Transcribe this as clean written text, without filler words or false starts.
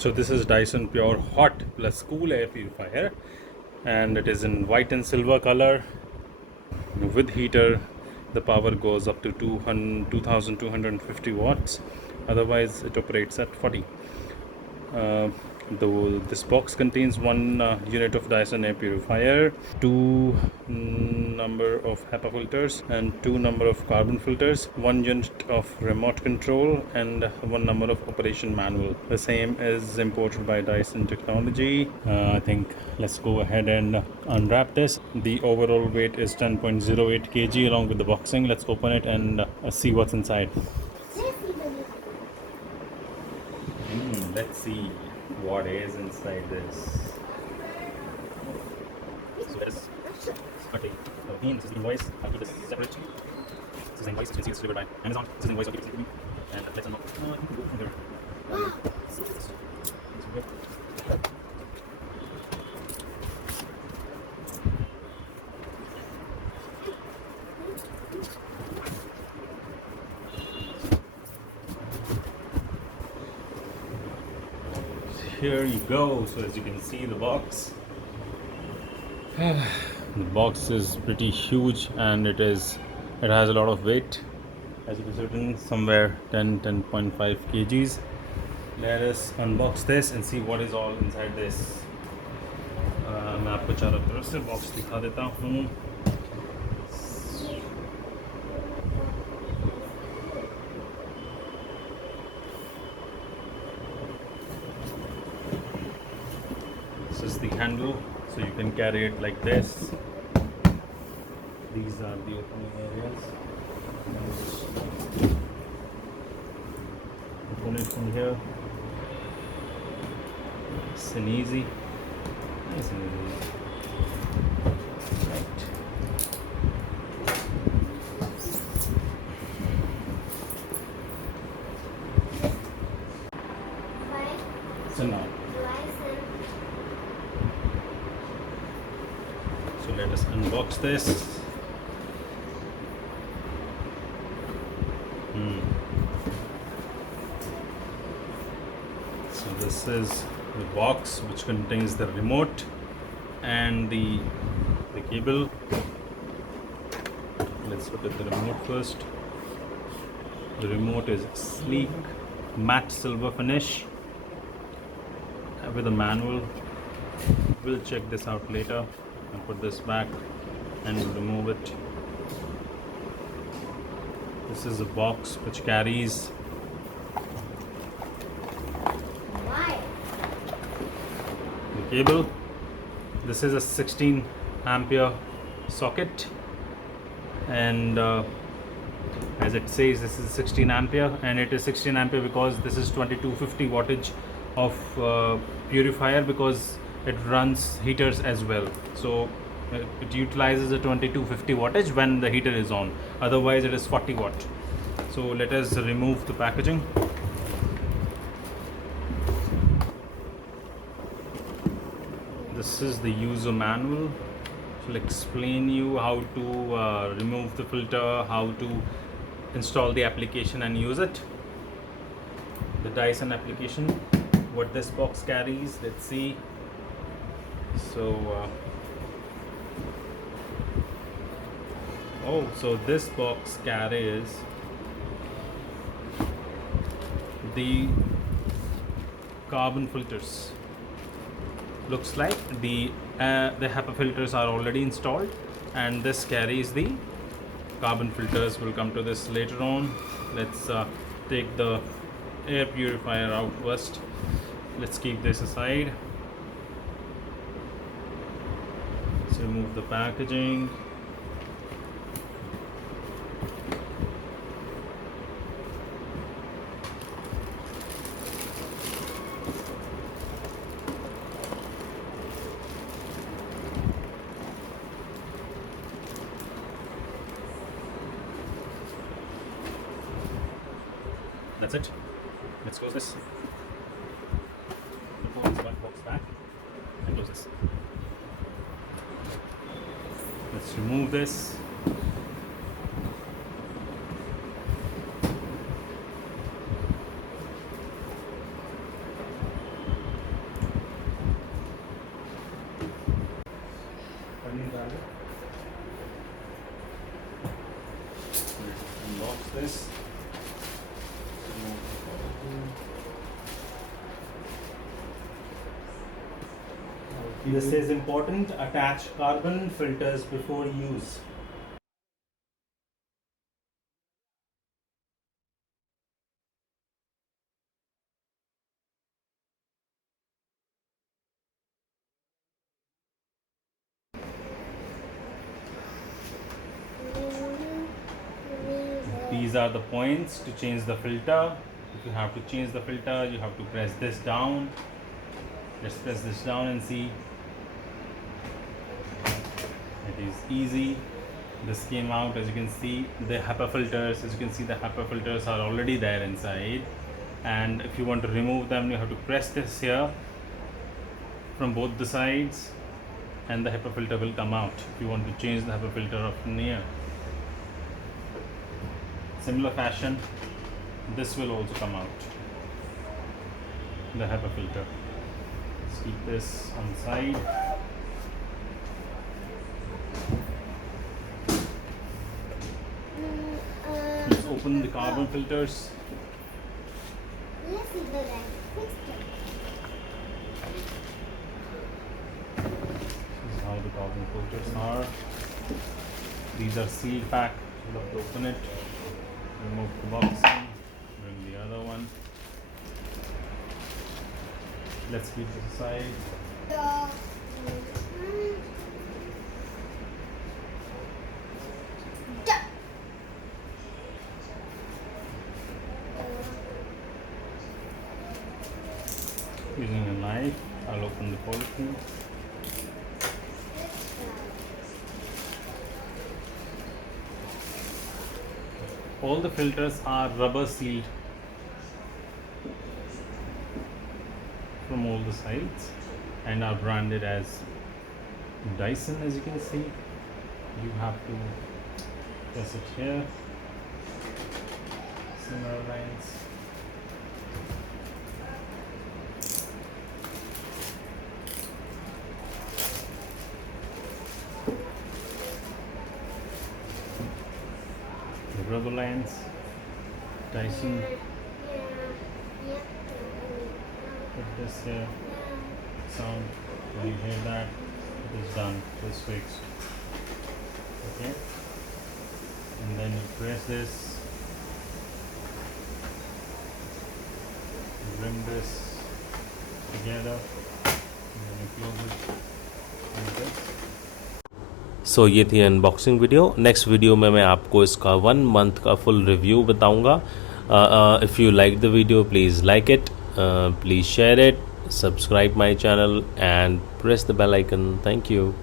So this is Dyson Pure Hot+Cool air purifier, and it is in white and silver color. With heater, the power goes up to 2250 watts. Otherwise, it operates at 40. This box contains one unit of Dyson air purifier, two number of Hepa filters, and two number of carbon filters, one unit of remote control, and one number of operation manual. The same is imported by Dyson Technology. I think let's go ahead and unwrap this. The overall weight is 10.08 kg along with the boxing. Let's open it and see what's inside. Let's see what is inside this. So there's okay. This is the invoice. I'll keep this separate. This is the invoice. You can see it's delivered by Amazon. This is the invoice. I'll keep it and let's unlock. I think we'll go from here. Here you go. So as you can see, the box. The box is pretty huge, and it has a lot of weight, as you can see, somewhere 10.5 kgs. Let us unbox this and see what is all inside this. मैं आपको चारों तरफ से box दिखा देता हूँ. This is the handle, so you can carry it like this. These are the opening areas. Open it from here. Nice and easy. Nice and easy. Right. So now. So let us unbox this. So this is the box which contains the remote and the cable. Let's look at the remote first. The remote is sleek matte silver finish with a manual. We'll check this out later. I'll put this back and we'll remove it. This is a box which carries the cable. This is a 16 ampere socket, and as it says, this is 16 ampere, and it is 16 ampere because this is 2250 wattage of purifier, because it runs heaters as well. So it utilizes a 2250 wattage when the heater is on, otherwise it is 40 watt. So let us remove the packaging. This is the user manual. It will explain you how to remove the filter, how to install the application and use it. The Dyson application, what this box carries, let's see. So so this box carries the carbon filters. Looks like the Hepa filters are already installed, and this carries the carbon filters. We'll come to this later on. Let's take the air purifier out first. Let's keep this aside. Let's remove the packaging. That's it. Let's close this. Pull this box back and close this. Let's remove this. This is important. Attach carbon filters before use. These are the points to change the filter. If you have to change the filter, you have to press this down. Let's press this down and see. It is easy. This came out, as you can see. The Hepa filters, as you can see, the Hepa filters are already there inside, and if you want to remove them, you have to press this here from both the sides, and the Hepa filter will come out. If you want to change the Hepa filter from here, similar fashion, this will also come out, the Hepa filter. Let's keep this on the side. Let's open the carbon filters. Yes, it will This is how the carbon filters are. These are sealed pack. You'll have to open it, remove the boxing, bring the other one. Let's keep this aside. Using a knife, I'll open the polythene. All the filters are rubber sealed from all the sides and are branded as Dyson, as you can see. You have to press it here, similar lines. The rubber lines, Dyson. Put this here, sound, when you hear that, it is done, it is fixed. Okay, and then you press this, you bring this together, and then you close it like this. सो ये थी unboxing video. Next video में मैं आपको इसका 1 month का full review बताऊंगा. If you like the video, please like it, please share it, subscribe my channel and press the bell icon. Thank you.